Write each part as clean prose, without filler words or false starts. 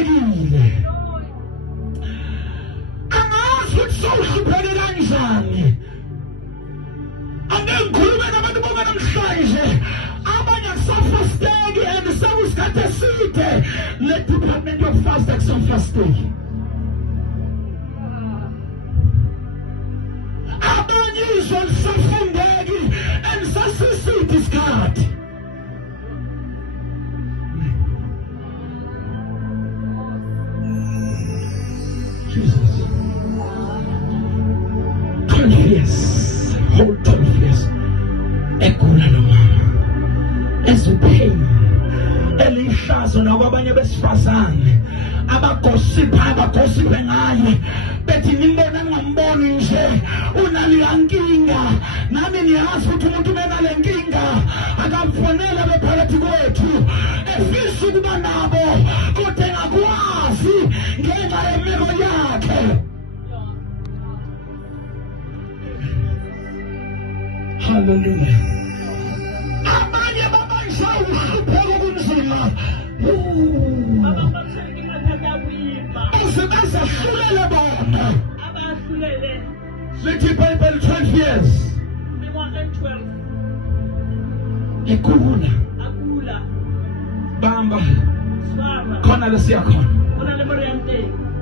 uhlupekile angazi ukuthi sowuhlupheke kanjani angengikhulume nabantu bonke namhlanje abanye kusafasteki and sekusikhathi eside le department of fast akusafasteki abanye izwe lisafundeki and sasiside isikhathi Jesus 12 years whole 12 years egula lo mama ezupheni elihlazo nakwabanye besifazane abagosiphe ngaye bethi nimbona ngamboni nje unali yankinga nami niyazi ukuthi umuntu benale nkinga akamfonela bephakathi kwethu efisa ukuba nabo kodwa engakwazi ngenxa yemeko yakhe hallelujah abanye babayishawu uhlupheko kunzima usebazahlulele bona abahlulele lithi Bible 12 years ekula bamba khona lesiyakhona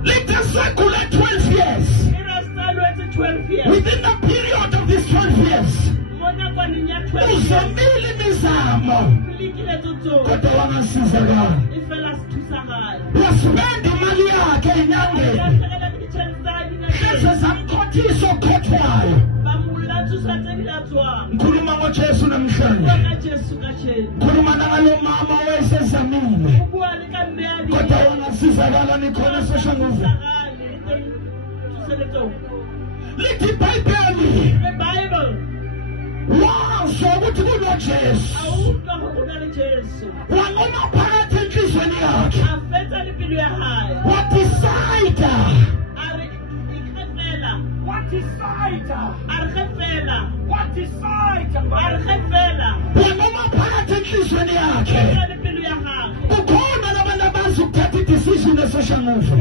lithi sekule 12 years within the period of these 12 years uzamile imizamo kodwa wangasizakala wasibenda imali yakhe enyangeni eze zamkhothisa okhothwayo ngikhuluma ngoJesu namhlanje ngikhuluma nalo mama owayesezamile kodwa wangasizakala nikhona seshanguve lithi iBhayibheli washo ukuthi kunoJesu wangoma phakathi enhlizweni yakhe wadecide wangoma phakathi enhlizweni yakhe kukhona nabantu abazi ukuthatha idecision eseshanguve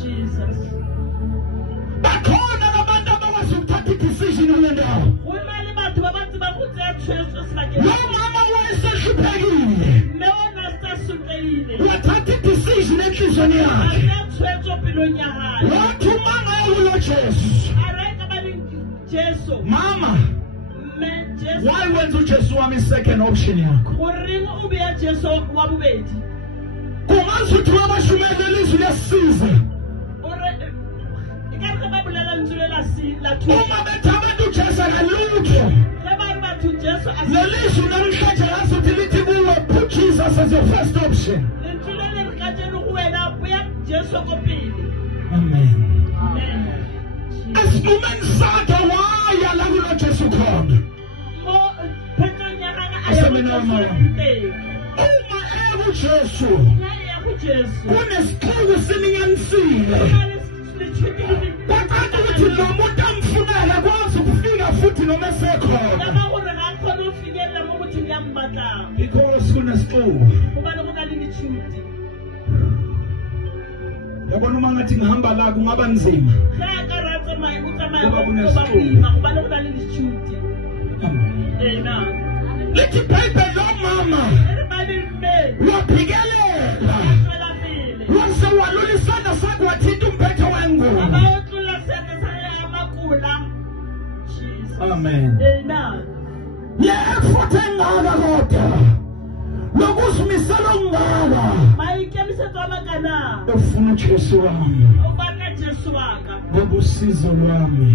Jesus. Bakhona nabantu abakwazi ukuthatha idecision uyendawo. Lo mama wayesehluphekile. Wathatha idecision enhlizweni yakhe. Wathi uma ngaye uJesu. Mama. Why wenza uJesu wami second option yakho? Kumanzi uthi wabashumele ilizwi lesizwe. Uma bethabantu uJesu akalutho lelizwi namhlanje lasuthi lithi kuwe put Jesus as your first option. Amen. Asifumeni sakhe waya la kunoJesu khona uma uJesu kunesixuku sininganisile kwathi ukuthi lo muntu amfunela kwazi ukufika futhi noma esekhona because kunesixuku yabona uma ngathi ngihamba la kungaba nzima lithi iBhayibheli lo mama waphikelela wase walula isandla sakhe wathinta umphetho wengubo. Amen. Yefuthe engaka kodwa nokuzimisela ongaka ufuna uJesu wami ngoba usizo lwami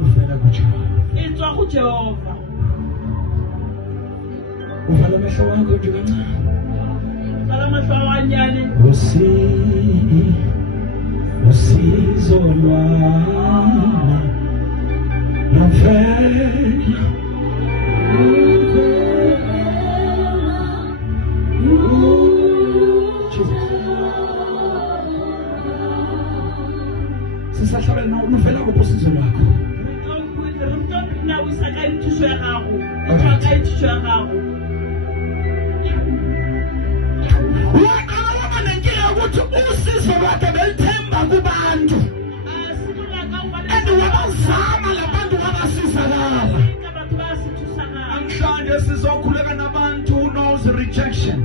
uvela kuJehova. Uvala amehlo wakho nje kancane. Usizo lwami luvela sisahlabela luvela kuphi usizo lwakho? thuso ya gago e tswa kae thuso ya gago waqala wanengile ukuthi usizo lwakhe belithemba kubantu and wabazama labantu abasizakala namhlanje sizokhuleka nabantu who knows rejection,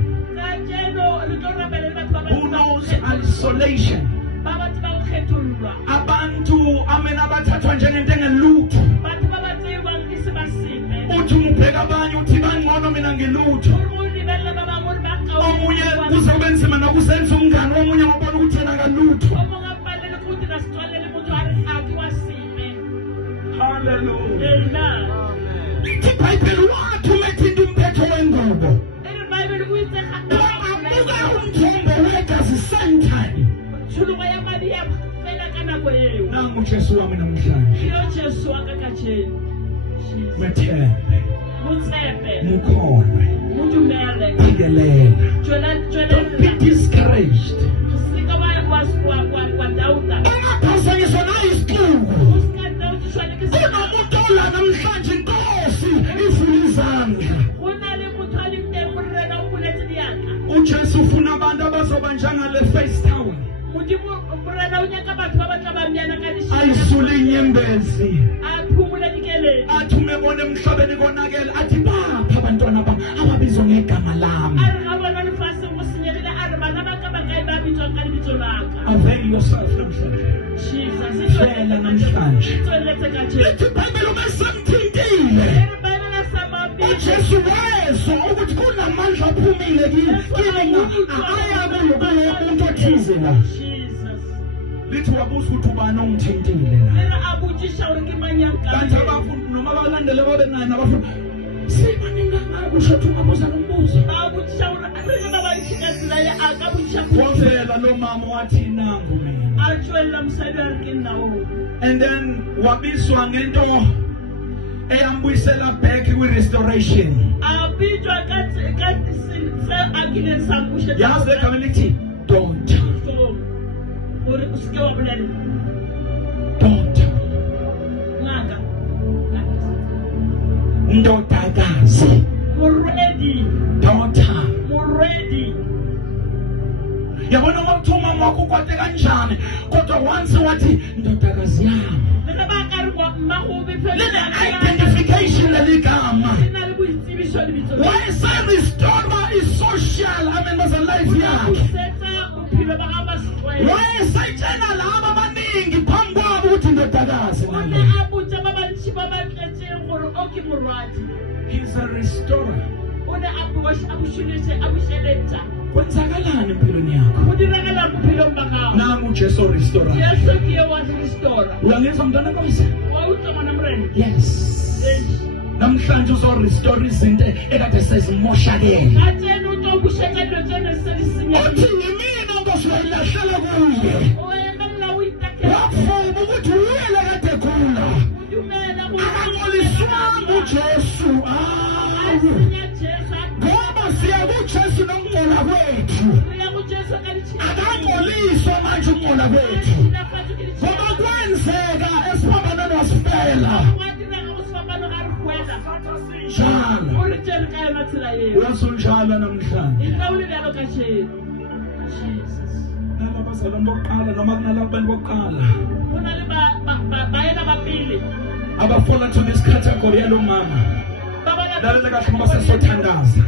who knows isolation, abantu amena abathathwa njengento engelutho, uthi umbheka abanye uthi bangcono mina ngelutho, omunye kuzobe nzima nokusenza umngane, omunye wabona ukuthi yena kalutho. Hallelujah. Ithi iBhayibheli wathi umethinta umphetho wengubo wabuka umthombo wegazi same time. Nangu Jesu wami namhlanje, methembe, mukholwe, phikelele. Don't be discouraged. Ungaphazanyiswa nayisixuku. Kunomuntu ola namhlanje inkosi ivula izandla. uJesu ufuna abantu abazoba njengale face tower, ayisule inyembezi, athi umebona emhlabeni konakele, athi bapha abantwana ababizwa ngegama lami. Avail yourself namhlanje. Fela namhlanje. Lithi iBhayibheli ubesemthintile uJesu wezwa ukuthi kunamandla aphumile kimi ayabe umuntu othize la. Lithi wabuza ukuthi ubani ongithintile la. Kanti abafundi noma abalandeli babenani abafundi sibaninganga kusho ungabuza nombuzo. Wavela lo mama wathi nangu mina. And then wabiswa ngento eyambuyisela back with restoration. Yazi egama lithi daughter. Daughter. Ndodakazi. Daughter. Yabona wakuthuma wakho kwate kanjani kodwa once wathi ndodakazi yami. Lena identification leligama. Why is I restorer is social? I mean there's a life yakhe. Why is I tena laba abaningi phambi kwabo ukuthi ndodakazi. He's a restorer. Kwenzakalani empilweni yakho? Nangu Jesu restorer. Uyangizwa mntwana kaMsa? Yes. Namhlanje uzorestore izinto ekade sezimoshakele. Uthi yimina ngosiwayilahlela kuye. Wafuna ukuthi uyele kade khula. Akangoliswanga uJesu. Ngoba siya kuJesu nokungola kwethu. Akangoliswa manje ukungola kwethu. Ngoba kwenzeka esiphambanweni wasifela. Uyasunjalo namhlanje. Nalaba bazalwane bokuqala noma kunalabo bantu bokuqala abafola to this category yalo mama. Lalela kahle ngoba sesothandaza.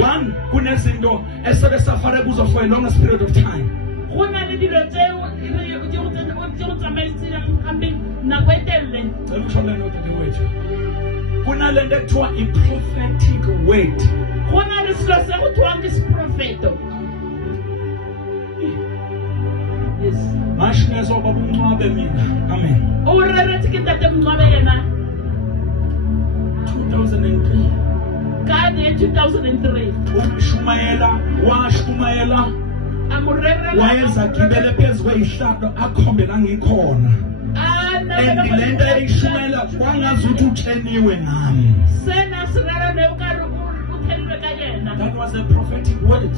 One, kunezinto esebe safare kuzo for a long period of time. Kunalento ekuthiwa i-prophetic word. Yes. Mashineza obaba uncwabe mina. Amen. 2003. Kanye 2003. Shumayela washumayela. Wayeza gibele phezu kweyihlalo akhombela ngikhona. Lento eyishumayela wangazuthi utsheniwe nami. That was a prophetic word.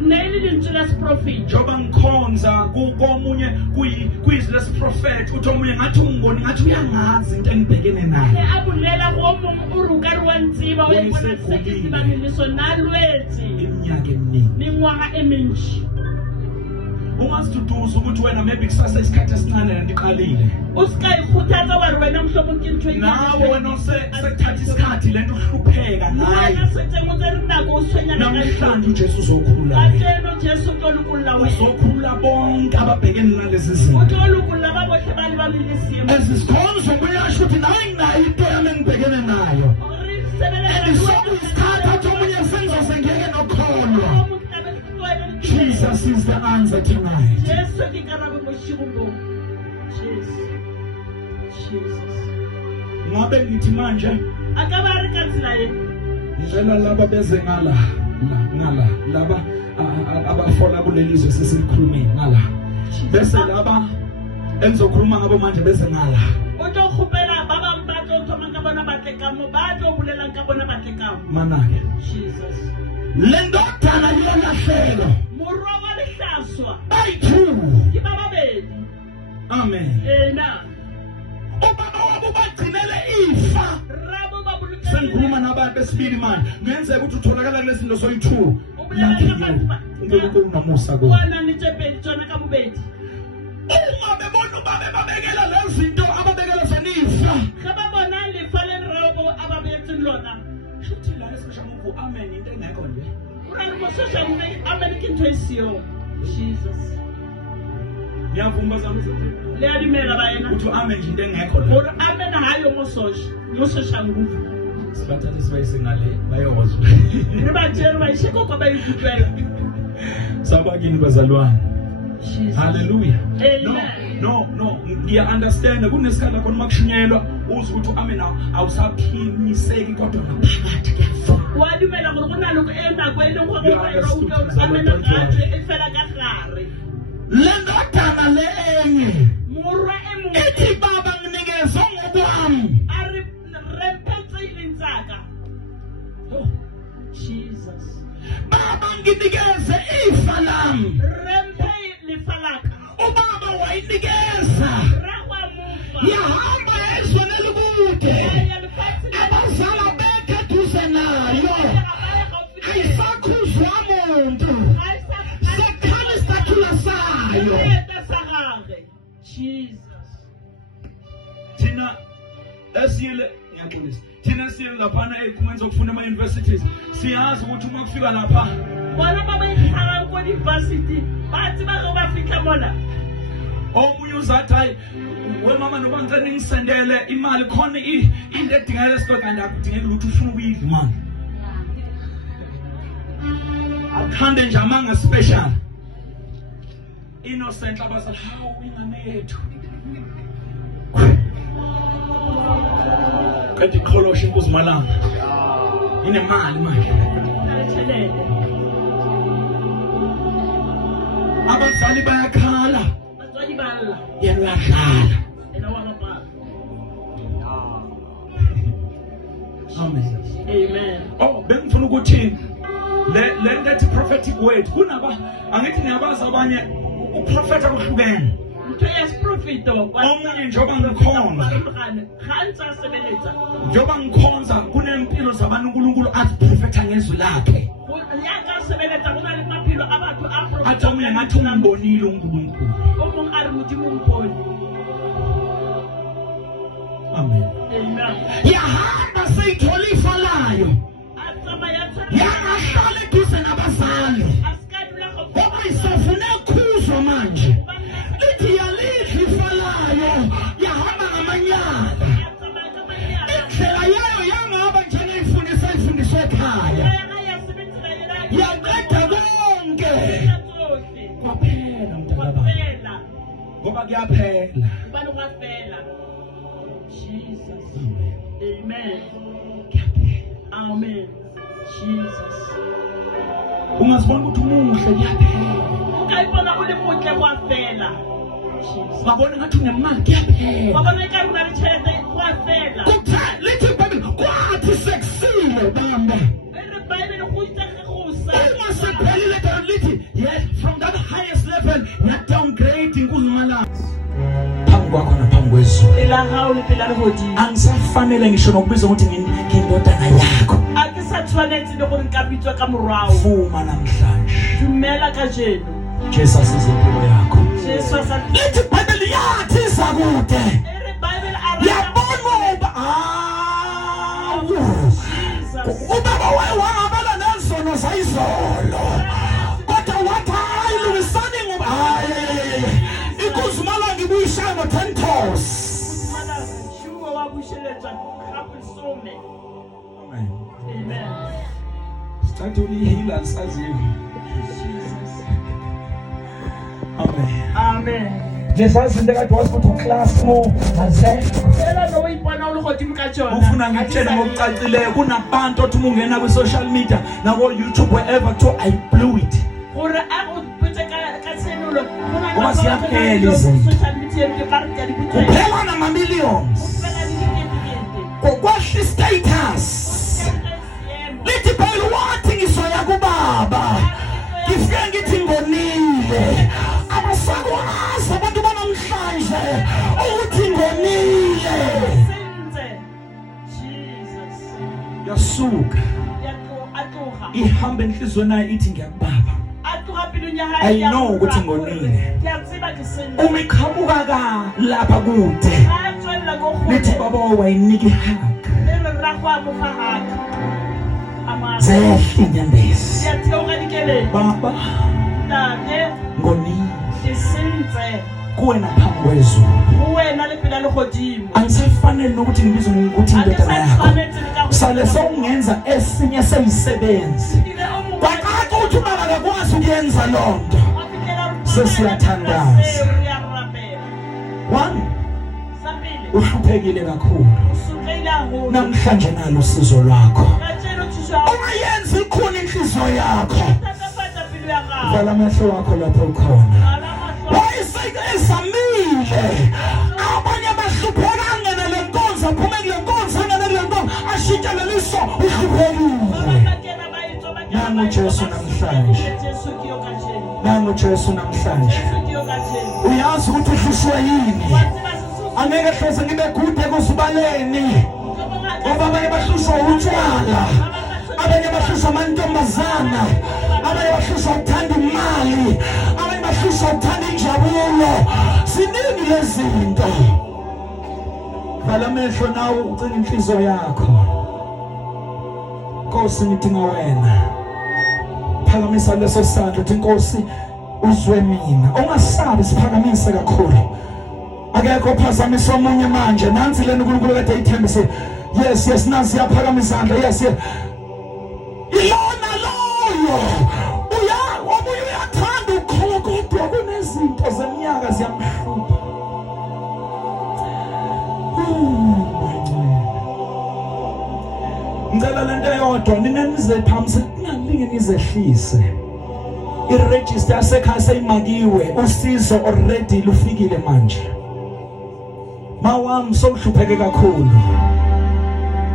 Neli linjiless prophet. Njoba ngikhonza komunye kuyizwi lesiprophet uthi omunye ngathi ungiboni ngathi uyangazi into engibhekene nayo. Abulela komunye urukari wanziba uyibona sekisibaniso nalwethi. Iminyaka eminingi. Mingwaga eminji. Ungasituduza ukuthi wena maybe kusasa isikhathi esincane la ndiqalile. Usikhuthaza bari wena mhlobonke into nawe wena sekuthatha isikhathi lento uhlupheka nayo. Namhlanje uJesu uzokhulula. Atshela uJesu uNkulunkulu wena. Uzokhulula bonke ababhekene nalezi zinto. uNkulunkulu lababohle bali balilisiwe. Esikhonzo kuyasho ukuthi nawe nginayo into yami engibhekene nayo. Isikhathi omunye senzo sengeke nokholwa. Jesus is the answer tonight. Jesus. Ngabe ngithi manje akabari katsila ye. Ngicela laba beze ngala laba abafola kulelizwe sesikhulumile ngala. Bese laba engizokhuluma ngabo manje beze ngala. Uzokhupela baba mbatho thoma ngabona batlekamo bazo bulela ngabona batlekamo. Manake. Jesus. Lendodana yelahlelo. Murwa lihlaswa. Ayi2. Kibaba beli. Amen. Na. Ubaba wabo bagcinele ifa. Rabo babulukela. Sengikhuluma nabantu besibili manje. Ngenzeka ukuthi utholakala kulezinto soyi2. Unkulunkulu namusa ko. Wona nitshepeli tshona kabubedi. Uma bebona ubabe babekela lezinto ababekela zenifa. Kababona lifa lenrabo ababethi lona. Shuthi la lesishamuku amen into engekho nje. Amen kintoisiyo. Jesus. Ngiyavuma zami Leyalimela bayena. uthi amen into engekho la. Ora amen hayo mososha nguvu. Sibathathe sibayise ngale bayozwa. Ribatshela bayishiko kwa bayizitwela. Sabakini bazalwane. Hallelujah. Amen. No. Ngiya understand kunesikhala khona makushunyelwa uzwe ukuthi amen awusaphimiseki kodwa ngaphakathi kuyafuna. Wadumela gore go na le go enda go ile go go amen gatswe e fela ka gare. Lendodana le enye Murwa emu ithi baba nginikeza ngokwami. ari rempetse ilintsaka. Oh, Jesus. baba nginikeze ifa lami. Rempe lifalaka. Ubaba wayinikeza. Rawa mufa. Yahamba ezweni elikude. Abazala bekhe duze nayo. Ayisakhuzwa muntu. Sekhali isakhula sayo. Jesus. Thina esiyele ngiyaxolisa. Thina siyele laphana ezikhungweni zokufunda ama-universities. Siyazi ukuthi uma kufika lapha Bona baba ihlala ku university bathi bazobafika bona. omunye uzathi hayi wemama noba ngicela ngisendele imali khona into edingakala esitolo kanti akudingeki ukuthi ufuna ukuyidla imali. Akuhambe nje amanga special. Innocent abazali hawu ingane yethu. Kanti ikholosha inkosi malanga. Inemali manje. Abazali bayakhala. Batswadi ba lla. Yalahlala. Ena wa baba. Amen. Amen. Oh, bengifuna ukuthi le ngethi prophetic word kunaba angithi niyabazi abanye uprofeta kuhlukene. Mtho yesiprofito. Omunye njoba ngikhonza. Khansa sebeletsa. Njoba ngikhonza kunempilo zabantu uNkulunkulu aziprofetha ngezwi lakhe. Yaka sebeletsa kuna le maphilo abatho a profeta. Athi omunye ngathi umbonile uNkulunkulu. Omong a re modimo mpone. Amen. Amen. Yahamba seyithola ifa layo. Asama yatsana. Yangahlala eduze nabazali. Askadula go. Ngoba isafune khuzwa manje. Lithi yalidla ifa layo. Yahamba ngamanyala. Indlela yayo yangaba njengeyifundisa ifundiswe ekhaya. Yaqeda konke. Kwaphela mntakababa. Ngoba kuyaphela. Jesus. Amen. Amen. Jesus. Ungazibona ukuthi umuhle kuyaphela. Ukayibona ule muhle kwafela. Jesus. Ungabona ngathi unemali kuyaphela. Babona ikari unalitshete kwafela. Kuthiwa lithi baby kwathi sekusile bamba. Ere Bible ukuyitaka kusa. Uma sephelile lithi kwakho naphambi kwezulu. Pela hao le pela lehodimo. Angisafanele ngisho nokubiza ukuthi ngindodana yakho. A ke sa tshwanetse le gore nka bitswa ka morao. Vuma namhlanje. Dumela kajeno. Jesu asizimpilo yakho. Jesu asa. Lithi iBhayibheli yathi sakude. Ere Bible arata. Yabona ubaba wayewangabala nezono zayizolo. Kodwa wathi ayilungisani ngoba ikuzumala ngibuyishayo ngo-10 toes. Shuwa wabusheletsa kapusome. Amen. Amen. Start ulihila lisaziwe. Amen. Amen. Jesus in the right was to class more aze. Ela no uyibona ulogodimo kajona. Ufuna ngitshele ngokucacileyo kunabantu othi ungena ku social media na ku YouTube wherever to I blew it. Gore a go putse ka senulo. Ngoba siyaphela izinto. Social media ke ba re di putse. Kuphela nama millions. Kwashi status. Lithi phela wathi ngisoya kubaba. Ngifike ngithi ngonile. Abasakwazi abantu banamhlanje ukuthi ngonile. Jesus. Yasuka. Atoha. Ihamba enhlizweni nayo ithi ngiyakubaba. Atoha pilunya hayi. I know ukuthi ngonile. Ngiyaziba ngisenze. Uma iqhamuka ka lapha kude. Atswela go go. Lithi baba wayinika ihaka. Lelo rakwa mo fahaka. Ama. Zehle inyembezi. Siyathonga dikele. Baba Tate. ngonile. Isenze. Kuwena phambi kwezulu. Wena le pela legodimo. Angisafanele nokuthi ngibizwe ngokuthi indodana yakho. Akusafanele nika. Sale songenza esinye seyisebenzi. Kwaqhaqa ukuthi ubaba akakwazi ukuyenza lonto. Sesiyathandaza. One, uhluphekile kakhulu. Namhlanje nalo usizo lwakho. Ungayenzi ikhona inhliziyo yakho. Vala amehlo wakho lapho ukhona. Wayesekezamile. Abanye bahlupheka ngene le nkonzo, phuma kule nkonzo ngene le nkonzo, ashintsha leliso uhluphekile. Nangu Jesu namhlanje. Nangu Jesu namhlanje. Uyazi ukuthi uhlutshwa yini? Angeke hleze ngibe kude kusibaleni. Ngoba abanye bahlushwa utshwala. Abanye bahlushwa amantombazana. Abanye bahlushwa ukuthanda imali. Abanye bahlushwa ukuthanda injabulo. Ziningi lezi zinto. Vala amehlo nawe ugcina inhliziyo yakho. Nkosi ngidinga wena. Phakamisa leso sandla uthi Nkosi uzwe mina. Ungasabi siphakamise kakhulu. Akekho phazamisa omunye manje. Nansi lena uNkulunkulu kade ayithembise. Yes nansi yaphakamisa izandla. Yes. Ilona loyo. Omunye uyathanda ukukhokha kunezinto zeminyaka ziyamhlupha. Ngicela lento eyodwa nina nizephamisa ningalinge nizehlise. I-register yasekhaya seyimakiwe, usizo already lufikile manje. Mawami sokuhlupheke kakhulu.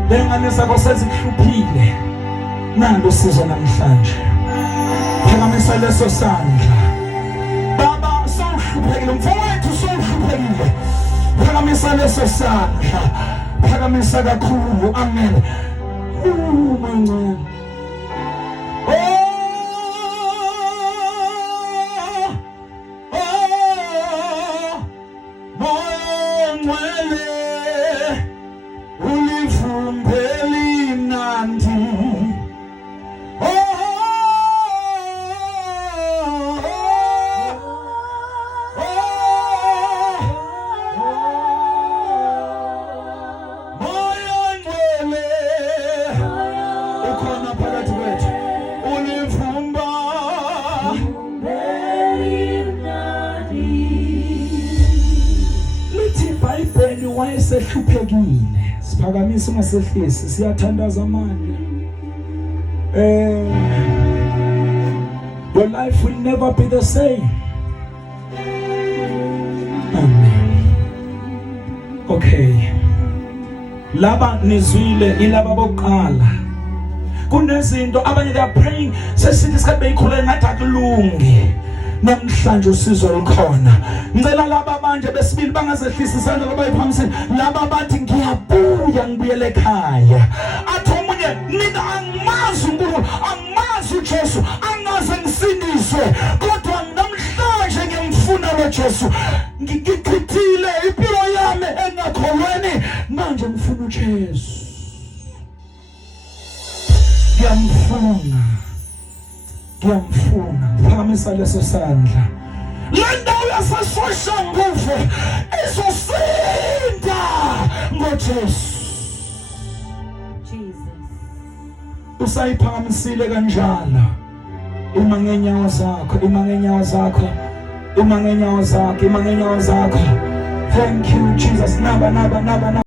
Lengane zakho sezikuhluphile. Nalo usizo namhlanje. Phakamisa leso sandla. Baba sokuhluphekile, mfowethu sokuhluphekile. Phakamisa leso sandla. Phakamisa kakhulu. Amen. Mancane. Sehluphekile siphakamisa ungasehlisi siyathandaza manje. Your life will never be the same. Amen. Okay, laba nizwile ilaba bokuqala kunezinto abanye they are praying sesithi isikhathi beyikhuleka ngathi akulungi namhlanje usizo likhona. Ngicela laba manje besibili bangazehlisa isandla bayiphamiseni. Laba bathi ngiyabuya ngibuyele ekhaya. Athi omunye mina angimazi uNkulunkulu, angimazi uJesu, angaze ngisindise, kodwa namhlanje ngiyamfuna lo Jesu. Ngichithile impilo yami engakholweni, manje ngifuna uJesu. Ngiyamfuna. Phakamisa leso sandla. Le ndawo yaseSoshanguve izosinda ngoJesu. Jesus. Usayiphakamisile kanjalo. Ima ngenyawo zakho, ima ngenyawo zakho, ima ngenyawo zakho, ima ngenyawo zakho. Thank you Jesus. Naba.